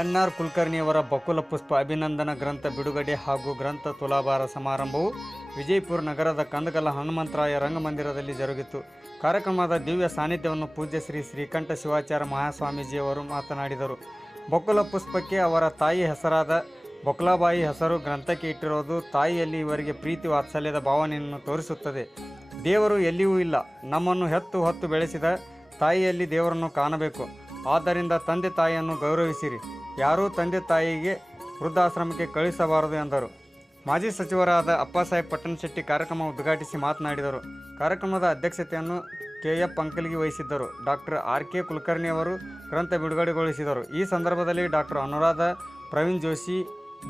N R. ಕುಲಕರ್ಣಿಯವರ Bakula ಪುಷ್ಪ ಅಭಿನಂದನಾ ಗ್ರಂಥ ಬಿಡುಗಡೆ ಹಾಗೂ ಗ್ರಂಥ ತುಲಾಭಾರ ಸಮಾರಂಭವು ವಿಜಯಪುರ ನಗರದ ಕಂದಗಲ ಹನುಮಂತರಾಯ ರಂಗಮಂದಿರದಲ್ಲಿ ಜರುಗಿತು. ಕಾರ್ಯಕ್ರಮದ ದಿವ್ಯ ಸಾನ್ನಿಧ್ಯವನ್ನು ಪೂಜ್ಯ ಶ್ರೀ ಶ್ರೀಕಂಠ ಶಿವಾಚಾರ್ಯ ಮಹಾಸ್ವಾಮೀಜಿಯವರು ಮಾತನಾಡಿದರು. ಬಕುಲ ಪುಷ್ಪಕ್ಕೆ ಅವರ ತಾಯಿ ಹೆಸರಾದ ಬಕುಲಾಬಾಯಿ ಹೆಸರು ಗ್ರಂಥಕ್ಕೆ ಇಟ್ಟಿರುವುದು ತಾಯಿಯಲ್ಲಿ ಇವರಿಗೆ ಪ್ರೀತಿ ವಾತ್ಸಲ್ಯದ ಭಾವನೆಯನ್ನು ತೋರಿಸುತ್ತದೆ. ದೇವರು ಎಲ್ಲಿಯೂ ಇಲ್ಲ. ನಮ್ಮನ್ನು ಹೆತ್ತು ಹೊತ್ತು ಬೆಳೆಸಿದ ತಾಯಿಯಲ್ಲಿ ದೇವರನ್ನು ಕಾಣಬೇಕು. ಆದ್ದರಿಂದ ತಂದೆ ತಾಯಿಯನ್ನು ಗೌರವಿಸಿರಿ. ಯಾರೂ ತಂದೆ ತಾಯಿಗೆ ವೃದ್ಧಾಶ್ರಮಕ್ಕೆ ಕಳುಹಿಸಬಾರದು ಎಂದರು. ಮಾಜಿ ಸಚಿವರಾದ ಅಪ್ಪಾಸಾಹೇಬ್ ಪಟ್ಟಣಶೆಟ್ಟಿ ಕಾರ್ಯಕ್ರಮ ಉದ್ಘಾಟಿಸಿ ಮಾತನಾಡಿದರು. ಕಾರ್ಯಕ್ರಮದ ಅಧ್ಯಕ್ಷತೆಯನ್ನು ಕೆ.ಎಫ್. ಅಂಕಲ್ಗಿ ವಹಿಸಿದ್ದರು. Doctor RK. ಕುಲಕರ್ಣಿಯವರು ಗ್ರಂಥ ಬಿಡುಗಡೆಗೊಳಿಸಿದರು. ಈ ಸಂದರ್ಭದಲ್ಲಿ doctor Anuradha, Praveen Joshi,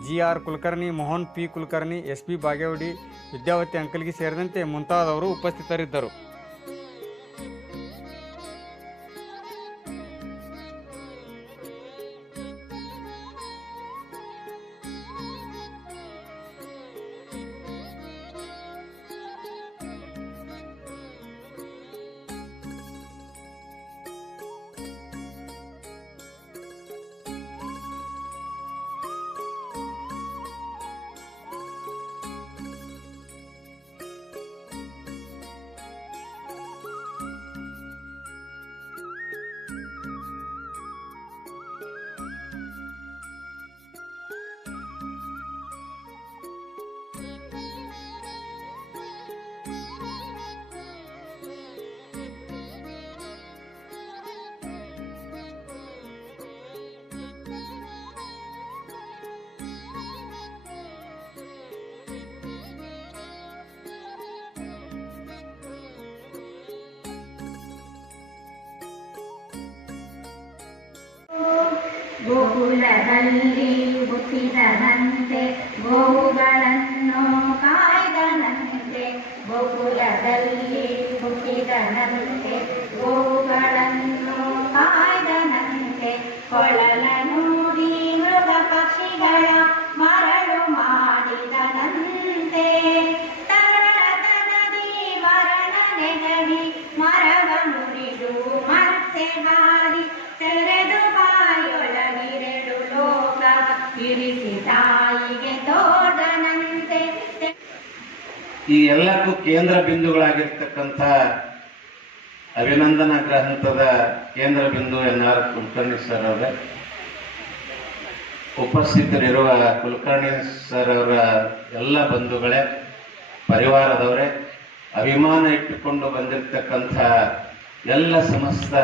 G R. Kulkarni, Mohan P. Kulkarni, S P. Bagewadi, Vidyavati Ankalgi ಸೇರಿದಂತೆ ಮುಂತಾದವರು ಉಪಸ್ಥಿತರಿದ್ದರು. ಗೋಕುಲದಲ್ಲಿ ಹುಟ್ಟಿದನಂತೆ ಗೋವುಗಳನ್ನು ಕಾಯ್ದನಂತೆ. ಗೋಕುಲದಲ್ಲಿ ಹುಟ್ಟಿದನಂತೆ ಗೋವುಗಳನ್ನು ಕಾಯ್ದನಂತೆ. ಕೊಳಲನೂದಿ ಮೃಗ ಪಕ್ಷಿಗಳ ಮರಳು ಮಾಡಿದನಂತೆ. ತರಳತನದಿ ವರ್ಣನೆಗಡಿ ಮರವ ಮುರಿದು ಮತ್ತೆ ಹಾರಿ ತೆರೆದು ಬಾಯೊಳಗಿರೆಡು ಲೋಕ ಇರಿಸಿ ತಾಯಿಗೆ ತೋಡನಂತೆ. ಈ ಎಲ್ಲಕ್ಕೂ ಕೇಂದ್ರ ಬಿಂದುಗಳಾಗಿರ್ತಕ್ಕಂಥ ಅಭಿನಂದನಾ ಗ್ರಂಥದ ಕೇಂದ್ರ ಬಿಂದು ಎನ್.ಆರ್. ಕುಲಕರ್ಣಿ ಸರ್ ಅವರೇ, ಉಪಸ್ಥಿತರಿರುವ ಕುಲಕರ್ಣಿ ಸರ್ ಅವರ ಎಲ್ಲ ಬಂಧುಗಳೇ, ಪರಿವಾರದವರೇ, ಅಭಿಮಾನ ಇಟ್ಟುಕೊಂಡು ಬಂದಿರತಕ್ಕಂಥ ಎಲ್ಲ ಸಮಸ್ತ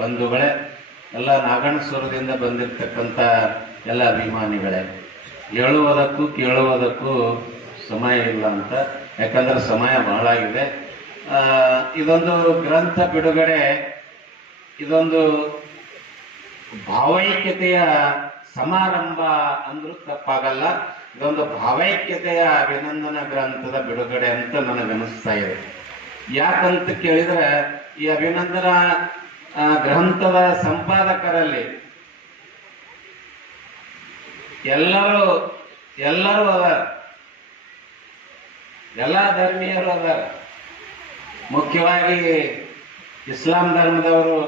ಬಂಧುಗಳೇ, ಎಲ್ಲ ನಾಗಣಸ್ವರದಿಂದ ಬಂದಿರತಕ್ಕಂಥ ಎಲ್ಲ ಅಭಿಮಾನಿಗಳೇ, ಹೇಳುವುದಕ್ಕೂ ಕೇಳುವುದಕ್ಕೂ ಸಮಯ ಇಲ್ಲ ಅಂತ, ಯಾಕಂದ್ರೆ ಸಮಯ ಬಹಳ ಆಗಿದೆ. ಇದೊಂದು ಗ್ರಂಥ ಬಿಡುಗಡೆ, ಇದೊಂದು ಭಾವೈಕ್ಯತೆಯ ಸಮಾರಂಭ ಅಂದ್ರೂ ತಪ್ಪಾಗಲ್ಲ. ಇದೊಂದು ಭಾವೈಕ್ಯತೆಯ ಅಭಿನಂದನಾ ಗ್ರಂಥದ ಬಿಡುಗಡೆ ಅಂತ ನನಗನ್ನಿಸ್ತಾ ಇದೆ. ಯಾಕಂತ ಕೇಳಿದ್ರೆ, ಈ ಅಭಿನಂದನಾ ಗ್ರಂಥದ ಸಂಪಾದಕರಲ್ಲಿ ಎಲ್ಲರೂ ಅದಾರ, ಎಲ್ಲ ಧರ್ಮೀಯರು ಅದಾರ. ಮುಖ್ಯವಾಗಿ ಇಸ್ಲಾಂ ಧರ್ಮದವರು,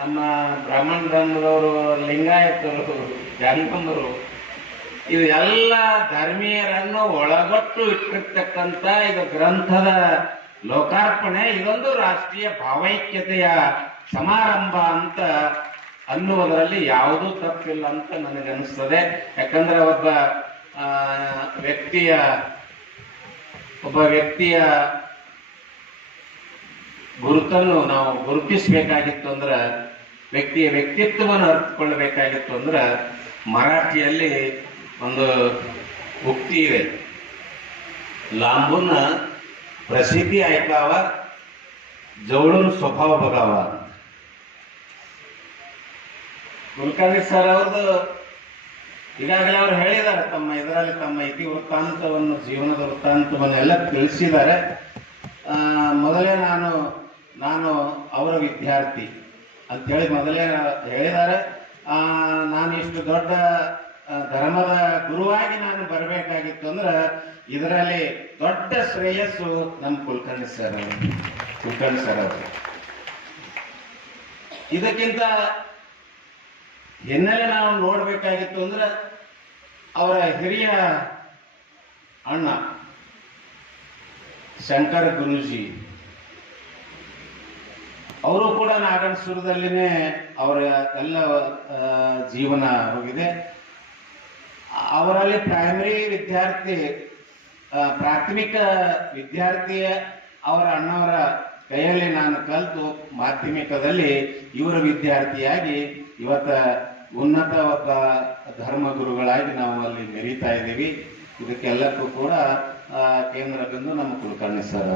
ನಮ್ಮ ಬ್ರಾಹ್ಮಣ ಧರ್ಮದವರು, ಲಿಂಗಾಯತರು, ಜಂಗಮರು, ಇದು ಎಲ್ಲ ಧರ್ಮೀಯರನ್ನು ಒಳಗೊಟ್ಟು ಇಟ್ಟಿರ್ತಕ್ಕಂಥ ಇದು ಗ್ರಂಥದ ಲೋಕಾರ್ಪಣೆ. ಇದೊಂದು ರಾಷ್ಟ್ರೀಯ ಭಾವೈಕ್ಯತೆಯ ಸಮಾರಂಭ ಅಂತ ಅನ್ನುವುದರಲ್ಲಿ ಯಾವುದೂ ತಪ್ಪಿಲ್ಲ ಅಂತ ನನಗನ್ನಿಸ್ತದೆ. ಯಾಕಂದ್ರೆ ಒಬ್ಬ ವ್ಯಕ್ತಿಯ ಗುರುತನ್ನು ನಾವು ಗುರುತಿಸಬೇಕಾಗಿತ್ತು ಅಂದ್ರೆ, ವ್ಯಕ್ತಿಯ ವ್ಯಕ್ತಿತ್ವವನ್ನು ಅರ್ಥಕೊಳ್ಳಬೇಕಾಗಿತ್ತು ಅಂದ್ರೆ, ಮರಾಠಿಯಲ್ಲಿ ಒಂದು ಉಕ್ತಿ ಇದೆ, लांबून प्रसिद्धी ऐकावा जवळून स्वभाव बघावा. ಕುಲಕರ್ಣಿ ಸರ್ ಅವ್ರದ್ದು ಈಗಾಗಲೇ ಅವರು ಹೇಳಿದ್ದಾರೆ, ತಮ್ಮ ಇತಿವೃತ್ತಾಂತವನ್ನು, ಜೀವನದ ವೃತ್ತಾಂತವನ್ನೆಲ್ಲ ತಿಳಿಸಿದ್ದಾರೆ. ಮೊದಲೇ ನಾನು ಅವರ ವಿದ್ಯಾರ್ಥಿ ಅಂತೇಳಿ ಮೊದಲೇ ಹೇಳಿದ್ದಾರೆ. ನಾನು ಇಷ್ಟು ದೊಡ್ಡ ಧರ್ಮದ ಗುರುವಾಗಿ ನಾನು ಬರಬೇಕಾಗಿತ್ತು ಅಂದ್ರೆ ಇದರಲ್ಲಿ ದೊಡ್ಡ ಶ್ರೇಯಸ್ಸು ನಮ್ಮ ಕುಲಕರ್ಣಿ ಸರ್ ಅವರು. ಇದಕ್ಕಿಂತ ಹಿನ್ನೆಲೆ ನಾವು ನೋಡ್ಬೇಕಾಗಿತ್ತು ಅಂದ್ರೆ ಅವರ ಹಿರಿಯ ಅಣ್ಣ ಶಂಕರ್ ಗುರೂಜಿ ಅವರು ಕೂಡ ನಾಗಣಸೂರದಲ್ಲಿನೇ ಅವರ ಎಲ್ಲ ಜೀವನ ಹೋಗಿದೆ. ಅವರಲ್ಲಿ ಪ್ರೈಮರಿ ವಿದ್ಯಾರ್ಥಿ, ಪ್ರಾಥಮಿಕ ವಿದ್ಯಾರ್ಥಿ ಅವರ ಅಣ್ಣವರ ಕೈಯಲ್ಲಿ ನಾನು ಕಲಿತು ಮಾಧ್ಯಮಿಕದಲ್ಲಿ ಇವರ ವಿದ್ಯಾರ್ಥಿಯಾಗಿ ಇವತ್ತ ಉನ್ನತ ಒಬ್ಬ ಧರ್ಮಗುರುಗಳಾಗಿ ನಾವು ಅಲ್ಲಿ ಮೆರೀತಾ ಇದ್ದೀವಿ. ಇದಕ್ಕೆಲ್ಲಕ್ಕೂ ಕೂಡ ಕೇಂದ್ರ ಬಿಂದು ನಮ್ಮ ಕುಲಕರ್ಣಿ ಸರ್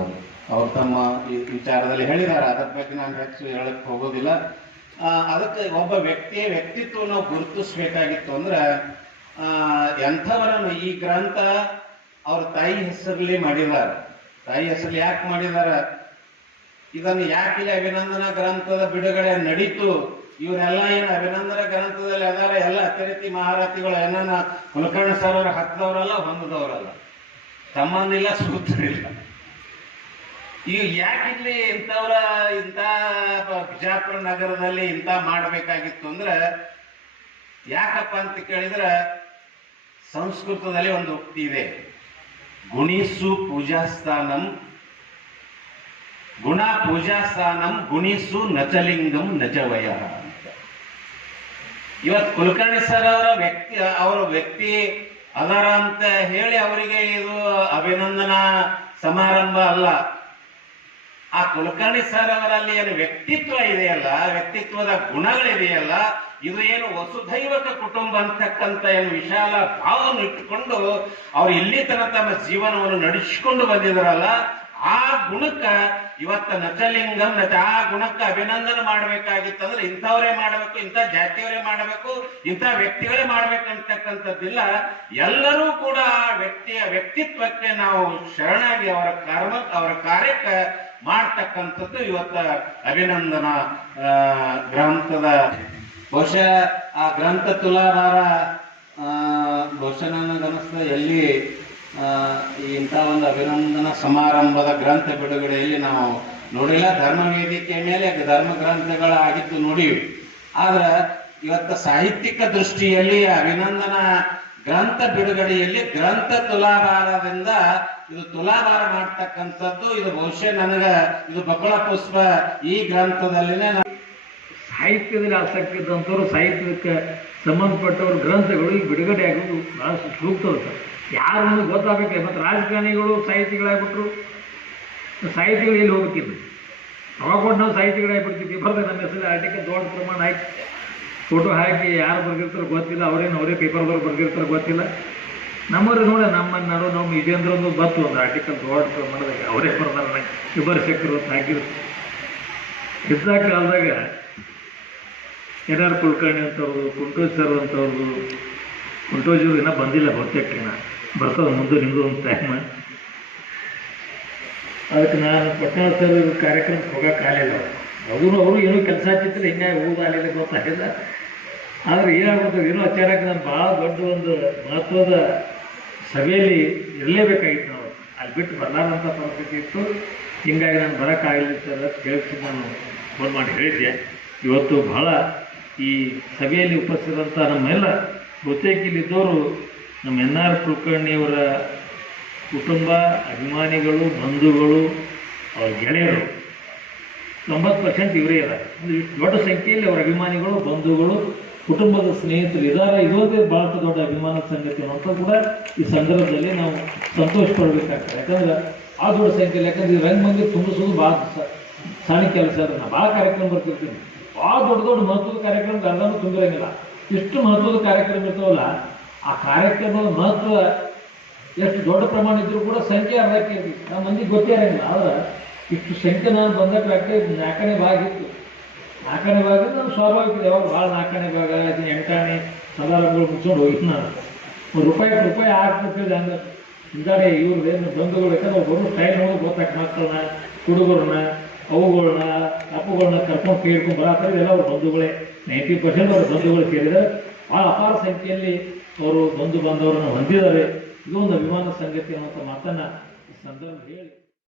ಅವರು ತಮ್ಮ ಈ ವಿಚಾರದಲ್ಲಿ ಹೇಳಿದ್ದಾರೆ. ಅದರ ಬಗ್ಗೆ ನಾನು ಹೆಚ್ಚು ಹೇಳಕ್ ಹೋಗೋದಿಲ್ಲ. ಅದಕ್ಕೆ ಒಬ್ಬ ವ್ಯಕ್ತಿಯ ವ್ಯಕ್ತಿತ್ವ ನಾವು ಗುರುತಿಸ್ಬೇಕಾಗಿತ್ತು ಅಂದ್ರೆ ಎಂಥವರನ್ನು ಈ ಗ್ರಂಥ ಅವ್ರ ತಾಯಿ ಹೆಸರಲ್ಲಿ ಮಾಡಿದ್ದಾರೆ. ತಾಯಿ ಹೆಸರಲ್ಲಿ ಯಾಕೆ ಮಾಡಿದ್ದಾರೆ, ಇದನ್ನು ಯಾಕಿಲ್ಲ ಅಭಿನಂದನಾ ಗ್ರಂಥದ ಬಿಡುಗಡೆ ನಡೀತು, ಇವರೆಲ್ಲ ಏನು ಅಭಿನಂದನಾ ಗ್ರಂಥದಲ್ಲಿ ಅದಾರ ಎಲ್ಲ ಅತಿಥಿ ಮಹಾರಥಿಗಳು ಏನ ಕುಲಕರ್ಣಿ ಸರ್ ಅವರ ಹತ್ತದವರಲ್ಲ, ಹೊಂದದವರಲ್ಲ, ಸಂಬಂಧ ಇಲ್ಲ, ಸೂತ್ರ ಇಲ್ಲ. ಈಗ ಯಾಕಿಲ್ಲಿ ಇಂಥ ಬಿಜಾಪುರ ನಗರದಲ್ಲಿ ಇಂಥ ಮಾಡಬೇಕಾಗಿತ್ತು ಅಂದ್ರೆ ಯಾಕಪ್ಪ ಅಂತ ಕೇಳಿದ್ರೆ ಸಂಸ್ಕೃತದಲ್ಲಿ ಒಂದು ಉಕ್ತಿ ಇದೆ, ಗುಣಿಸು ಪೂಜಾಸ್ಥಾನಂ ಗುಣ ಪೂಜಾಸ್ಥಾನಂ ಗುಣಿಸು ನಚಲಿಂಗಂ ನಚವಯ ಅಂತ. ಇವತ್ತು ಕುಲಕರ್ಣಿ ಸರ್ ಅವರ ವ್ಯಕ್ತಿ ಅದರ ಅಂತ ಹೇಳಿ ಅವರಿಗೆ ಇದು ಅಭಿನಂದನಾ ಸಮಾರಂಭ ಅಲ್ಲ. ಆ ಕುಲಕರ್ಣಿ ಸರ್ ಅವರಲ್ಲಿ ಏನು ವ್ಯಕ್ತಿತ್ವ ಇದೆಯಲ್ಲ, ವ್ಯಕ್ತಿತ್ವದ ಗುಣಗಳಿದೆಯಲ್ಲ, ಇದು ಏನು ವಸುಧೈವಕ ಕುಟುಂಬ ಅಂತಕ್ಕಂಥ ಏನು ವಿಶಾಲ ಭಾವವನ್ನು ಇಟ್ಟುಕೊಂಡು ಅವ್ರು ಇಲ್ಲಿ ತನಕ ತಮ್ಮ ಜೀವನವನ್ನು ನಡೆಸಿಕೊಂಡು ಬಂದಿದ್ದಾರಲ್ಲ, ಆ ಗುಣಕ್ಕ ಇವತ್ತ ನಚಲಿಂಗಂ ಆ ಗುಣಕ್ಕೆ ಅಭಿನಂದನೆ ಮಾಡ್ಬೇಕಾಗಿತ್ತಂದ್ರೆ ಇಂಥವರೇ ಮಾಡಬೇಕು, ಇಂಥ ಜಾತಿಯವರೇ ಮಾಡಬೇಕು, ಇಂಥ ವ್ಯಕ್ತಿಗಳೇ ಮಾಡ್ಬೇಕಂತಕ್ಕಂಥದ್ದಿಲ್ಲ. ಎಲ್ಲರೂ ಕೂಡ ಆ ವ್ಯಕ್ತಿಯ ವ್ಯಕ್ತಿತ್ವಕ್ಕೆ ನಾವು ಶರಣಾಗಿ ಅವರ ಕಾರ್ಯಕ್ಕೆ ಮಾಡ್ತಕ್ಕಂಥದ್ದು ಇವತ್ತ ಅಭಿನಂದನಾ ಗ್ರಂಥದ. ಬಹುಶಃ ಆ ಗ್ರಂಥ ತುಲಾಭಾರ ಬಹುಶಃ ನನಗನ್ನಿಸ್ತ ಎಲ್ಲಿ ಇಂಥ ಒಂದು ಅಭಿನಂದನಾ ಸಮಾರಂಭದ ಗ್ರಂಥ ಬಿಡುಗಡೆಯಲ್ಲಿ ನಾವು ನೋಡಿಲ್ಲ. ಧರ್ಮ ವೇದಿಕೆ ಮೇಲೆ ಧರ್ಮ ಗ್ರಂಥಗಳಾಗಿದ್ದು ನೋಡಿವಿ. ಆದ್ರೆ ಇವತ್ತು ಸಾಹಿತ್ಯಿಕ ದೃಷ್ಟಿಯಲ್ಲಿ ಅಭಿನಂದನಾ ಗ್ರಂಥ ಬಿಡುಗಡೆಯಲ್ಲಿ ಗ್ರಂಥ ತುಲಾಭಾರದಿಂದ ಇದು ತುಲಾಭಾರ ಮಾಡ್ತಕ್ಕಂಥದ್ದು ಇದು ಬಹುಶಃ ನನಗ ಇದು ಬಕುಳ ಪುಷ್ಪ ಈ ಗ್ರಂಥದಲ್ಲಿನೇ ಸಾಹಿತ್ಯದಲ್ಲಿ ಆಸಕ್ತಿ ಇದ್ದಂಥವ್ರು, ಸಾಹಿತ್ಯಕ್ಕೆ ಸಂಬಂಧಪಟ್ಟವ್ರ ಗ್ರಂಥಗಳು ಈಗ ಬಿಡುಗಡೆ ಆಗೋದು ಬಹಳ ಸೂಕ್ತ. ಯಾರು ಒಂದು ಗೊತ್ತಾಗಬೇಕು. ಮತ್ತು ರಾಜಕಾರಣಿಗಳು ಸಾಹಿತಿಗಳಾಗ್ಬಿಟ್ರು, ಸಾಹಿತಿಗಳು ಎಲ್ಲಿ ಹೋಗ್ಬೇಕಿದ್ರು, ಅವಾಗ ಕೊಟ್ಟು ನಾವು ಸಾಹಿತಿಗಳಾಗ್ಬಿಡ್ತಿದ್ವಿ. ಬರ್ದೆ ನಮ್ಮ ಹೆಸರು ಆರ್ಟಿಕಲ್ ದೊಡ್ಡ ಪ್ರಮಾಣ ಹಾಕಿ ಫೋಟೋ ಹಾಕಿ ಯಾರು ಬರ್ದಿರ್ತಾರೋ ಗೊತ್ತಿಲ್ಲ, ಅವರೇ ಪೇಪರ್ದವ್ರು ಬರ್ದಿರ್ತಾರೋ ಗೊತ್ತಿಲ್ಲ. ನಮ್ಮವ್ರು ನೋಡಿ ನಮ್ಮ ವಿಜೇಂದ್ರ ಒಂದು ಬತ್ತು ಒಂದು ಆರ್ಟಿಕಲ್ ದೊಡ್ಡ ಪ್ರಮಾಣದಾಗ ಅವರೇ ಬರ್ದಾರ ವಿಮರ್ಶಕರು ಅಂತ ಹಾಕಿದ್ರು. ಇದ್ದ ಕಾಲದಾಗ ಎನ್.ಆರ್. ಕುಲಕರ್ಣಿ ಅಂತವ್ರದ್ದು, ಕುಂಟೋಜ್ ಸರ್ ಅಂತವ್ರದ್ದು, ಕುಂಟೋಜಿಯವ್ರು ಇನ್ನೂ ಬಂದಿಲ್ಲ, ಬಹುತೇಕ ಬರ್ತದೆ ಮುಂದೆ ನಿಮ್ಮದು ಒಂದು ಟೈಮ್. ಅದಕ್ಕೆ ನಾನು ಪಟ್ಟಣ ಸರ್ ಕಾರ್ಯಕ್ರಮಕ್ಕೆ ಹೋಗೋಕ್ಕಾಗಲಿಲ್ಲ. ಅವರು ಏನೋ ಕೆಲಸ ಹಚ್ಚಿದ್ರೆ ಹಿಂಗಾಗಿ ಹೋಗೋದಾಗಲಿಲ್ಲ, ಗೊತ್ತಾಗಿಲ್ಲ. ಆದರೆ ಏನಾಗ್ಬೋದು ಏನೋ ಅಚಾರಕ್ಕೆ ನಾನು ಭಾಳ ದೊಡ್ಡ ಒಂದು ಮಹತ್ವದ ಸಭೆಯಲ್ಲಿ ಇರಲೇಬೇಕಾಗಿತ್ತು. ನಾವು ಅಲ್ಲಿ ಬಿಟ್ಟು ಬರಲಾರಂಥ ಪರಿಸ್ಥಿತಿ ಇತ್ತು. ಹಿಂಗಾಗಿ ನಾನು ಬರೋಕ್ಕಾಗಲಿಲ್ಲ ಸರ್ ಅಂತ ಕೇಳಿಸಿ ನಾನು ಫೋನ್ ಮಾಡಿ ಹೇಳಿದ್ದೆ. ಇವತ್ತು ಬಹಳ ಈ ಸಭೆಯಲ್ಲಿ ಉಪಸ್ಥಿತಂಥ ನಮ್ಮೆಲ್ಲ ಬಹುತೇಕ ಇಲ್ಲಿದ್ದವರು ನಮ್ಮ ಎನ್.ಆರ್. ಕುಲಕರ್ಣಿಯವರ ಕುಟುಂಬ, ಅಭಿಮಾನಿಗಳು, ಬಂಧುಗಳು, ಅವ್ರ ಗೆಳೆಯರು 90% ಇವರೇ ಇದ್ದಾರೆ. ಅಂದರೆ ಇಷ್ಟು ದೊಡ್ಡ ಸಂಖ್ಯೆಯಲ್ಲಿ ಅವರ ಅಭಿಮಾನಿಗಳು, ಬಂಧುಗಳು, ಕುಟುಂಬದ ಸ್ನೇಹಿತರು ಇದ್ದಾರೆ. ಇದೊಂದೇ ಭಾಳ ದೊಡ್ಡ ಅಭಿಮಾನದ ಸಂಗತಿ ಅಂತ ಕೂಡ ಈ ಸಂದರ್ಭದಲ್ಲಿ ನಾವು ಸಂತೋಷ ಪಡಬೇಕಾಗ್ತದೆ. ಯಾಕಂದ್ರೆ ಆ ದೊಡ್ಡ ಸಂಖ್ಯೆಯಲ್ಲಿ, ಯಾಕಂದ್ರೆ ಈ ರಂಗಮಂದಿರ ತುಂಬಿಸೋದು ಭಾಳ ಸಣ್ಣ ಕೆಲಸ. ಅದನ್ನು ಭಾಳ ಕಾರ್ಯಕ್ರಮ ಬರ್ತಿರ್ತೀನಿ. ಭಾಳ ದೊಡ್ಡ ಮಹತ್ವದ ಕಾರ್ಯಕ್ರಮಕ್ಕೆ ಅರ್ಧನೂ ತುಂಬಿರಂಗಿಲ್ಲ. ಇಷ್ಟು ಮಹತ್ವದ ಕಾರ್ಯಕ್ರಮ ಇರ್ತಾವಲ್ಲ, ಆ ಕಾರ್ಯಕ್ರಮದ ಮಹತ್ವ ಎಷ್ಟು ದೊಡ್ಡ ಪ್ರಮಾಣ ಇದ್ರೂ ಕೂಡ ಸಂಖ್ಯೆ ಅರ್ಧಕ್ಕೆ ಇರ್ತೀವಿ. ನಮ್ಮ ಮಂದಿಗೆ ಗೊತ್ತೇ ಇರಂಗಿಲ್ಲ. ಆದ್ರೆ ಇಷ್ಟು ಸಂಖ್ಯೆ ನಾನು ಬಂದಾಗ ಪ್ರಾಕ್ಟೀಸ್ 4ನೇ ಭಾಗ ಇತ್ತು. 4ನೇ ಭಾಗ ನಾನು ಸ್ವಾಭಾವಿಕ ಯಾವಾಗ ಭಾಳ 4ನೇ ಭಾಗ 8ನೇ ಸಮಾರಂಭಗಳು ಮುಗಿಸ್ಕೊಂಡು ಹೋಗಿತ್ತು. ನಾನು ರೂಪಾಯಿ 6 ರೂಪಾಯಿ ಹಂಗೆ ಹಿಂದಾಡೆ ಇವ್ರದ್ದು ಏನು ಬಂಧುಗಳು, ಯಾಕಂದ್ರೆ ಅವ್ರು ಬರೋ ಸ್ಟೈಲ್ ನೋಡಿ ಗೊತ್ತಾಗ್ತದೆ. ಮಕ್ಕಳನ್ನ, ಹುಡುಗರನ್ನ, ಅವುಗಳನ್ನ, ಅಪ್ಪುಗಳನ್ನ ಕರ್ಕೊಂಡು ಕೈ ಹಿಡ್ಕೊಂಡು ಬರತ್ತಾರೆ. ಇದೆಲ್ಲ ಅವ್ರ ಬಂಧುಗಳೇ. 90% ಅವ್ರ ಬಂಧುಗಳು ಸೇರಿದ್ದಾರೆ. ಭಾಳ ಅಪಾರ ಸಂಖ್ಯೆಯಲ್ಲಿ ಅವರು ಬಂಧು ಬಾಂಧವರನ್ನು ಹೊಂದಿದ್ದಾರೆ. ಇದೊಂದು ಅಭಿಮಾನ ಸಂಗತಿ ಅನ್ನುವಂಥ ಮಾತನ್ನು ಈ ಸಂದರ್ಭ ಹೇಳಿ